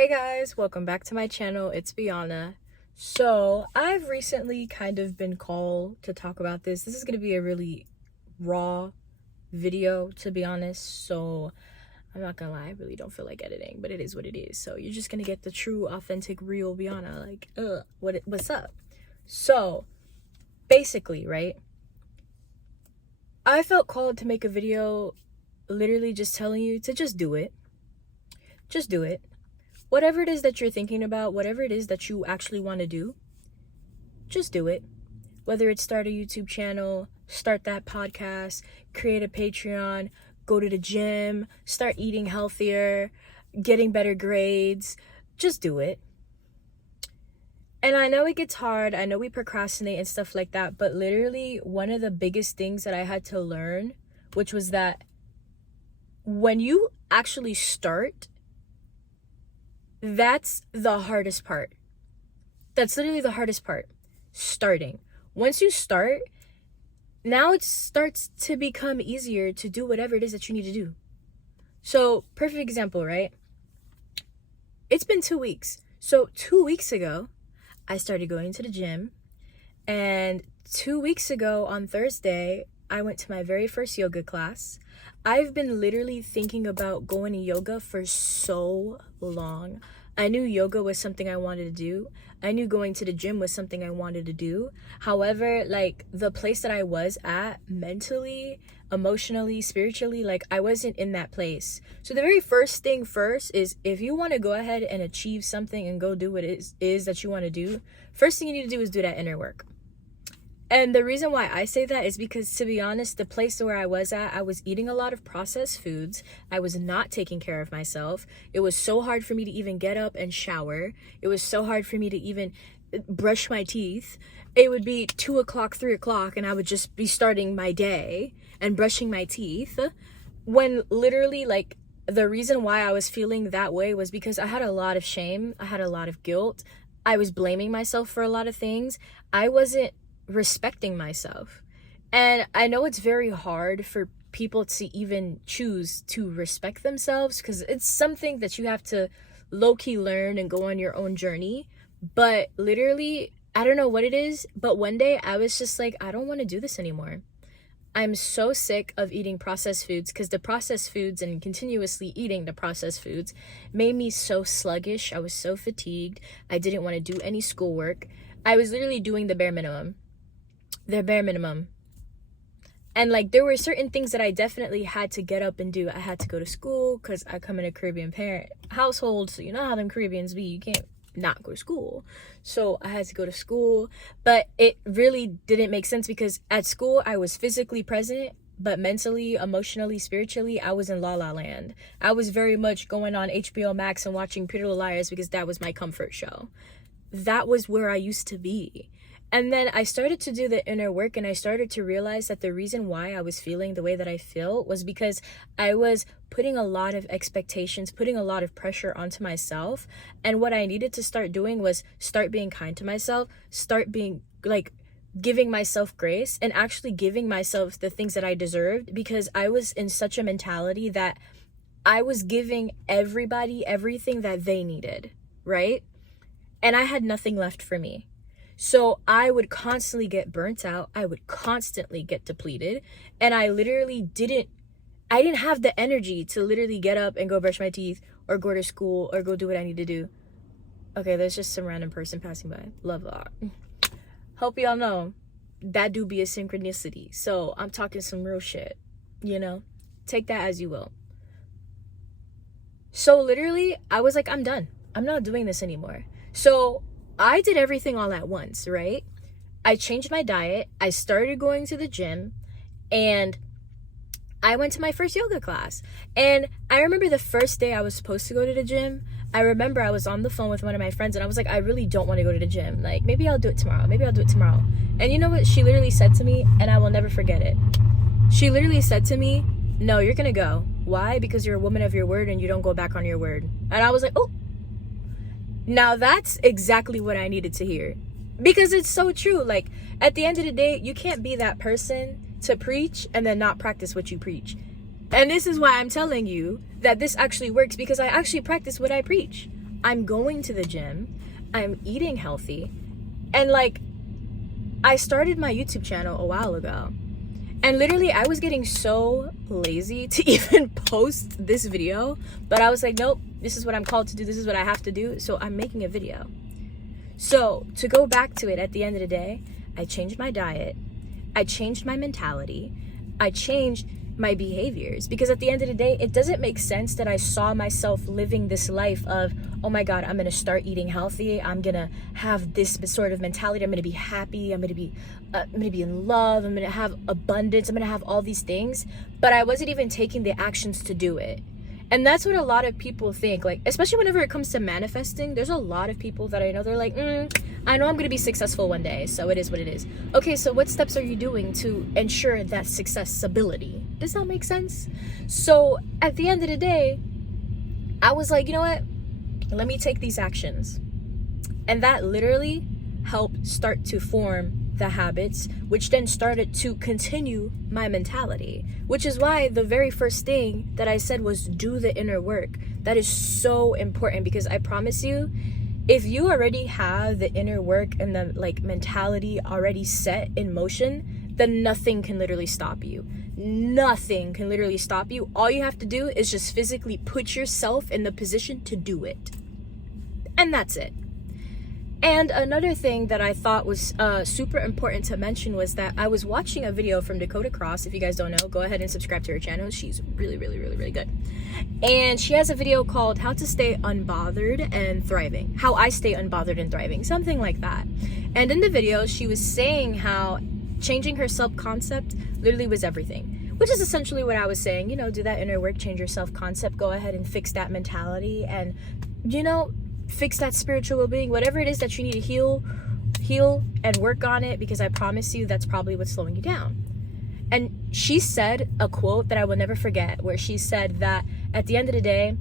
Hey guys, welcome back to my channel. It's Biana. So I've recently kind of been called to talk about this. This is going to be a really raw video, to be honest. So I'm not gonna lie, I really don't feel like editing, but it is what it is. So you're just gonna get the true, authentic, real Biana. Like, what's up? So basically, right? I felt called to make a video literally just telling you to just do it. Just do it. Whatever it is that you're thinking about, whatever it is that you actually want to do, just do it. Whether it's start a YouTube channel, start that podcast, create a Patreon, go to the gym, start eating healthier, getting better grades, just do it. And I know it gets hard, I know we procrastinate and stuff like that, but literally one of the biggest things that I had to learn, which was that when you actually start, that's the hardest part. That's literally the hardest part. Starting. Once you start, now it starts to become easier to do whatever it is that you need to do. So, perfect example, right? It's been 2 weeks. So 2 weeks ago, I started going to the gym. And 2 weeks ago on Thursday, I went to my very first yoga class. I've been literally thinking about going to yoga for so long. I knew yoga was something I wanted to do. I knew going to the gym was something I wanted to do. However, like the place that I was at mentally, emotionally, spiritually, like I wasn't in that place. So the very first thing first is if you want to go ahead and achieve something and go do what it is that you want to do, first thing you need to do is do that inner work. And the reason why I say that is because, to be honest, the place where I was at, I was eating a lot of processed foods. I was not taking care of myself. It was so hard for me to even get up and shower. It was so hard for me to even brush my teeth. It would be 2 o'clock, 3 o'clock, and I would just be starting my day and brushing my teeth. When literally, like, the reason why I was feeling that way was because I had a lot of shame. I had a lot of guilt. I was blaming myself for a lot of things. I wasn't respecting myself. And I know it's very hard for people to even choose to respect themselves because it's something that you have to low-key learn and go on your own journey. But literally, I don't know what it is, but one day I was just like, I don't want to do this anymore. I'm so sick of eating processed foods because the processed foods and continuously eating the processed foods made me so sluggish. I was so fatigued. I didn't want to do any schoolwork. I was literally doing the bare minimum. And like there were certain things that I definitely had to get up and do. I had to go to school because I come in a Caribbean parent household, so you know how them Caribbeans be. You can't not go to school. So I had to go to school, but it really didn't make sense because at school I was physically present, but mentally, emotionally, spiritually, I was in La La Land. I was very much going on HBO Max and watching Pretty Little Liars because that was my comfort show. That was where I used to be. And then I started to do the inner work and I started to realize that the reason why I was feeling the way that I feel was because I was putting a lot of expectations, putting a lot of pressure onto myself. And what I needed to start doing was start being kind to myself, start being like giving myself grace and actually giving myself the things that I deserved, because I was in such a mentality that I was giving everybody everything that they needed, right? And I had nothing left for me. So I would constantly get burnt out. I would constantly get depleted. And I literally didn't have the energy to literally get up and go brush my teeth or go to school or go do what I need to do. Okay, there's just some random person passing by. Love that. Hope y'all know that do be a synchronicity. So I'm talking some real shit, you know? Take that as you will. So literally, I was like, I'm done. I'm not doing this anymore. So I did everything all at once, right? I changed my diet. I started going to the gym and I went to my first yoga class. And I remember the first day I was supposed to go to the gym, I remember I was on the phone with one of my friends and I was like, I really don't want to go to the gym. Like, maybe I'll do it tomorrow. And you know what she literally said to me? And I will never forget it. She literally said to me, no, you're going to go. Why? Because you're a woman of your word and you don't go back on your word. And I was like, oh. Now that's exactly what I needed to hear, because it's so true. Like at the end of the day, you can't be that person to preach and then not practice what you preach. And this is why I'm telling you that this actually works, because I actually practice what I preach. I'm going to the gym, I'm eating healthy, and like, I started my YouTube channel a while ago. And literally, I was getting so lazy to even post this video, but I was like, nope, this is what I'm called to do. This is what I have to do. So I'm making a video. So to go back to it, at the end of the day, I changed my diet. I changed my mentality. I changed my behaviors, because at the end of the day, it doesn't make sense that I saw myself living this life of, oh my God, I'm going to start eating healthy. I'm going to have this sort of mentality. I'm going to be happy. I'm going to be in love. I'm going to have abundance. I'm going to have all these things, but I wasn't even taking the actions to do it. And that's what a lot of people think, like, especially whenever it comes to manifesting. There's a lot of people that I know, they're like, I know I'm going to be successful one day, so it is what it is. Okay, so what steps are you doing to ensure that successability? Does that make sense? So at the end of the day, I was like, you know what? Let me take these actions. And that literally helped start to form the habits, which then started to continue my mentality, which is why the very first thing that I said was do the inner work. That is so important, because I promise you, if you already have the inner work and the like mentality already set in motion, then nothing can literally stop you. Nothing can literally stop you. All you have to do is just physically put yourself in the position to do it. And that's it. And another thing that I thought was super important to mention was that I was watching a video from Dakota Cross. If you guys don't know, go ahead and subscribe to her channel. She's really, really, really, really good. And she has a video called How to Stay Unbothered and Thriving. How I Stay Unbothered and Thriving. Something like that. And in the video, she was saying how changing her self-concept literally was everything. Which is essentially what I was saying. You know, do that inner work, change your self-concept. Go ahead and fix that mentality. And, you know, fix that spiritual well-being, whatever it is that you need to heal and work on it, because I promise you that's probably what's slowing you down. And she said a quote that I will never forget, where she said that at the end of the day,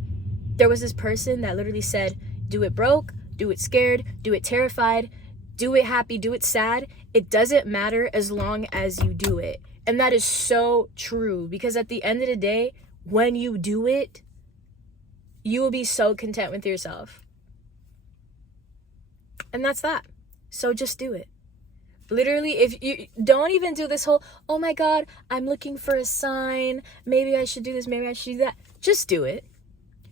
there was this person that literally said, do it broke, do it scared, do it terrified, do it happy, do it sad. It doesn't matter as long as you do it. And that is so true, because at the end of the day, when you do it, you will be so content with yourself. And that's that. So just do it. Literally, if you don't even do this whole, oh my God, I'm looking for a sign. Maybe I should do this. Maybe I should do that. Just do it.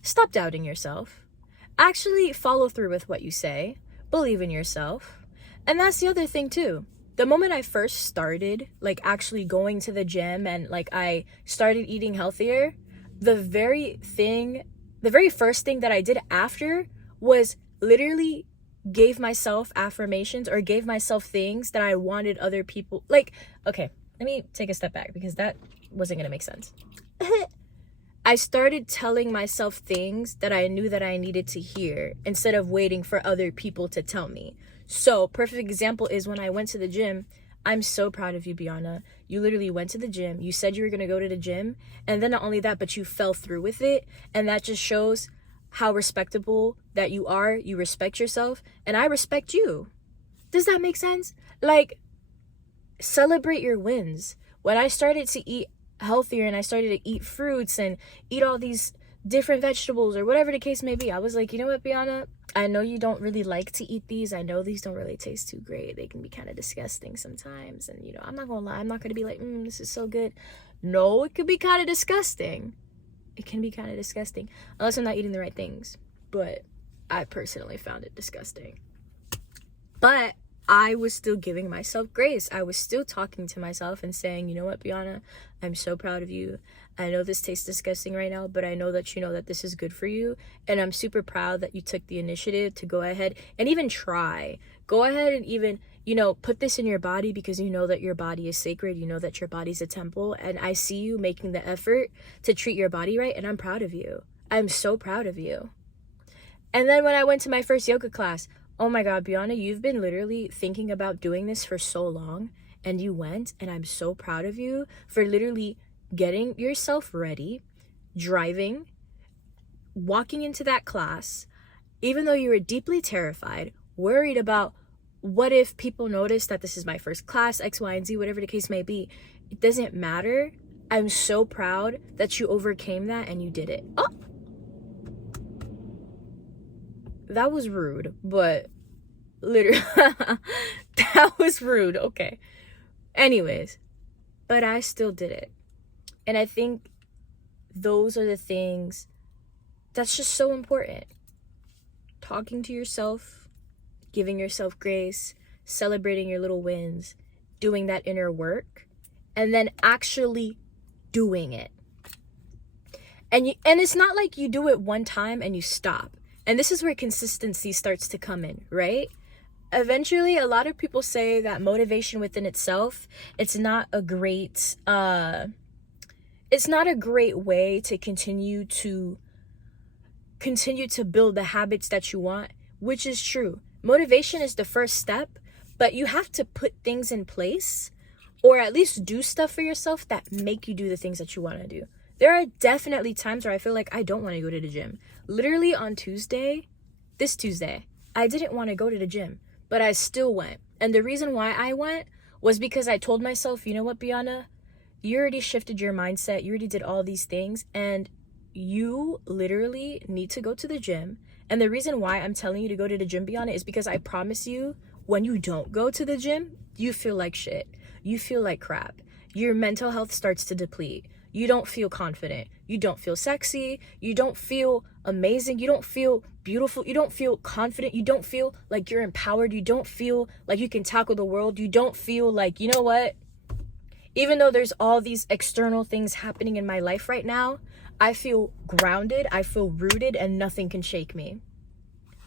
Stop doubting yourself. Actually follow through with what you say. Believe in yourself. And that's the other thing too. The moment I first started, like actually going to the gym and like I started eating healthier, the very first thing that I did after was literally gave myself affirmations, or gave myself things that I wanted other people, like, okay, let me take a step back, because that wasn't gonna make sense. I started telling myself things that I knew that I needed to hear, instead of waiting for other people to tell me. So perfect example is when I went to the gym. I'm so proud of you, Bianna. You literally went to the gym. You said you were gonna go to the gym, and then not only that, but you fell through with it. And that just shows how respectable that you are. You respect yourself, and I respect you. Does that make sense? Like, celebrate your wins. When I started to eat healthier and I started to eat fruits and eat all these different vegetables or whatever the case may be, I was like, you know what, Bianna, I know you don't really like to eat these. I know these don't really taste too great. They can be kind of disgusting sometimes. And, you know, I'm not gonna lie. I'm not gonna be like, this is so good. No, it could be kind of disgusting. It can be kind of disgusting, unless I'm not eating the right things. But I personally found it disgusting. But I was still giving myself grace. I was still talking to myself and saying, you know what, Bianna, I'm so proud of you. I know this tastes disgusting right now, but I know that you know that this is good for you. And I'm super proud that you took the initiative to go ahead and even try. Go ahead and even, you know, put this in your body, because you know that your body is sacred. You know that your body's a temple. And I see you making the effort to treat your body right. And I'm proud of you. I'm so proud of you. And then when I went to my first yoga class, oh my God, Bianna, you've been literally thinking about doing this for so long. And you went, and I'm so proud of you for literally getting yourself ready, driving, walking into that class, even though you were deeply terrified, worried about what if people notice that this is my first class, X, Y, and Z, whatever the case may be. It doesn't matter. I'm so proud that you overcame that and you did it. Oh! that was rude, but literally, that was rude. Okay. Anyways, but I still did it. And I think those are the things that's just so important. Talking to yourself, giving yourself grace, celebrating your little wins, doing that inner work, and then actually doing it. And it's not like you do it one time and you stop. And this is where consistency starts to come in, right? Eventually, a lot of people say that motivation within itself, it's not a great way to continue to build the habits that you want, which is true. Motivation is the first step, but you have to put things in place, or at least do stuff for yourself that make you do the things that you want to do. There are definitely times where I feel like I don't want to go to the gym. Literally on this Tuesday, I didn't want to go to the gym, but I still went. And the reason why I went was because I told myself, you know what, Bianna? You already shifted your mindset. You already did all these things, and you literally need to go to the gym. And the reason why I'm telling you to go to the gym, Bianna, is because I promise you, when you don't go to the gym, you feel like shit. You feel like crap. Your mental health starts to deplete. You don't feel confident. You don't feel sexy. You don't feel amazing. You don't feel beautiful. You don't feel confident. You don't feel like you're empowered. You don't feel like you can tackle the world. You don't feel like, you know what? Even though there's all these external things happening in my life right now, I feel grounded. I feel rooted, and nothing can shake me.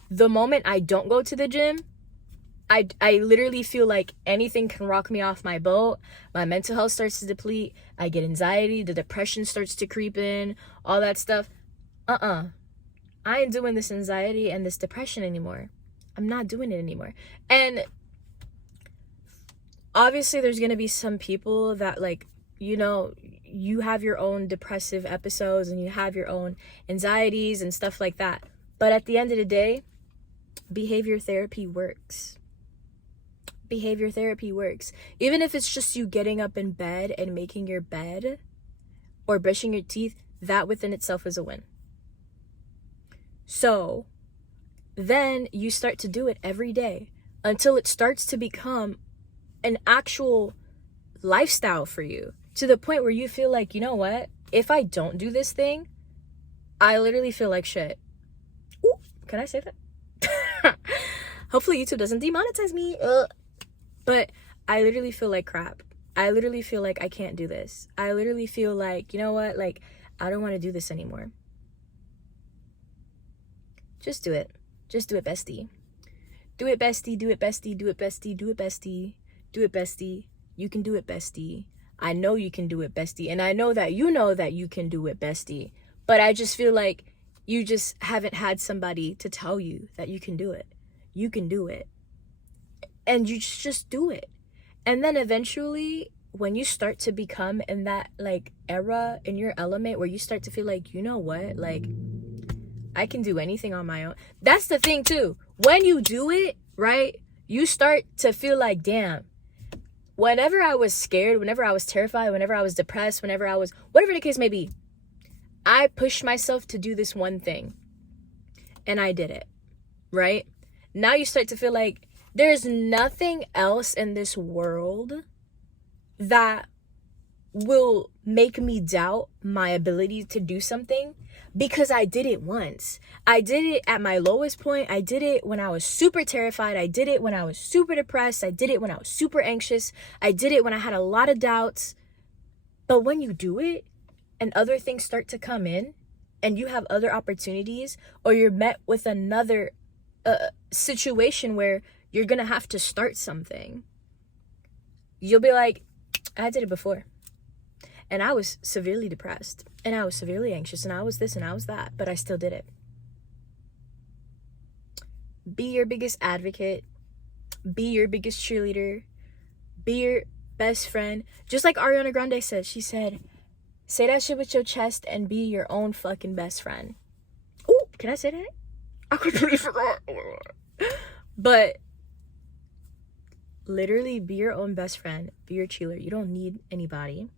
The moment I don't go to the gym, I literally feel like anything can rock me off my boat. My mental health starts to deplete. I get anxiety. The depression starts to creep in. All that stuff. I ain't doing this anxiety and this depression anymore. I'm not doing it anymore. And obviously there's going to be some people that, like, you know, you have your own depressive episodes and you have your own anxieties and stuff like that. But at the end of the day, behavior therapy works. Behavior therapy works. Even if it's just you getting up in bed and making your bed or brushing your teeth, that within itself is a win. So then you start to do it every day until it starts to become an actual lifestyle for you, to the point where you feel like, you know what? If I don't do this thing, I literally feel like shit. Ooh, can I say that? Hopefully YouTube doesn't demonetize me. But I literally feel like crap. I literally feel like I can't do this. I literally feel like, you know what? Like, I don't want to do this anymore. Just do it. Just do it, bestie. Do it, bestie. Do it, bestie. Do it, bestie. Do it, bestie. Do it, bestie. You can do it, bestie. I know you can do it, bestie. And I know that you can do it, bestie. But I just feel like you just haven't had somebody to tell you that you can do it. You can do it. And you just do it. And then eventually, when you start to become in that, like, era, in your element, where you start to feel like, you know what, like, I can do anything on my own. That's the thing too. When you do it, right, you start to feel like, damn, whenever I was scared, whenever I was terrified, whenever I was depressed, whenever I was, whatever the case may be, I pushed myself to do this one thing. And I did it, right? Now you start to feel like there's nothing else in this world that will make me doubt my ability to do something, because I did it once. I did it at my lowest point. I did it when I was super terrified. I did it when I was super depressed. I did it when I was super anxious. I did it when I had a lot of doubts. But when you do it and other things start to come in and you have other opportunities, or you're met with another situation where you're gonna have to start something, you'll be like, I did it before. And I was severely depressed. And I was severely anxious. And I was this and I was that. But I still did it. Be your biggest advocate. Be your biggest cheerleader. Be your best friend. Just like Ariana Grande said. She said, say that shit with your chest and be your own fucking best friend. Ooh, can I say that? I completely forgot. But literally, be your own best friend. Be your cheerleader. You don't need anybody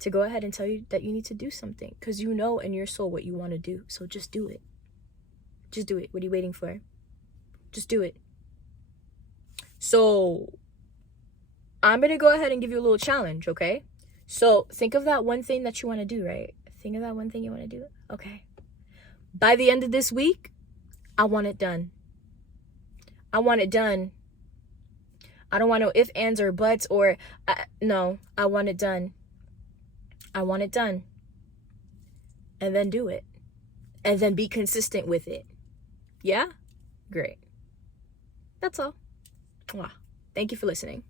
to go ahead and tell you that you need to do something, because you know in your soul what you want to do. So just do it. Just do it. What are you waiting for? Just do it. So I'm going to go ahead and give you a little challenge, okay? So think of that one thing that you want to do, right? Think of that one thing you want to do. Okay. By the end of this week, I want it done. I want it done. I don't want no ifs, ands, or buts, or no, I want it done. I want it done. And then do it. And then be consistent with it. Yeah? Great. That's all. Thank you for listening.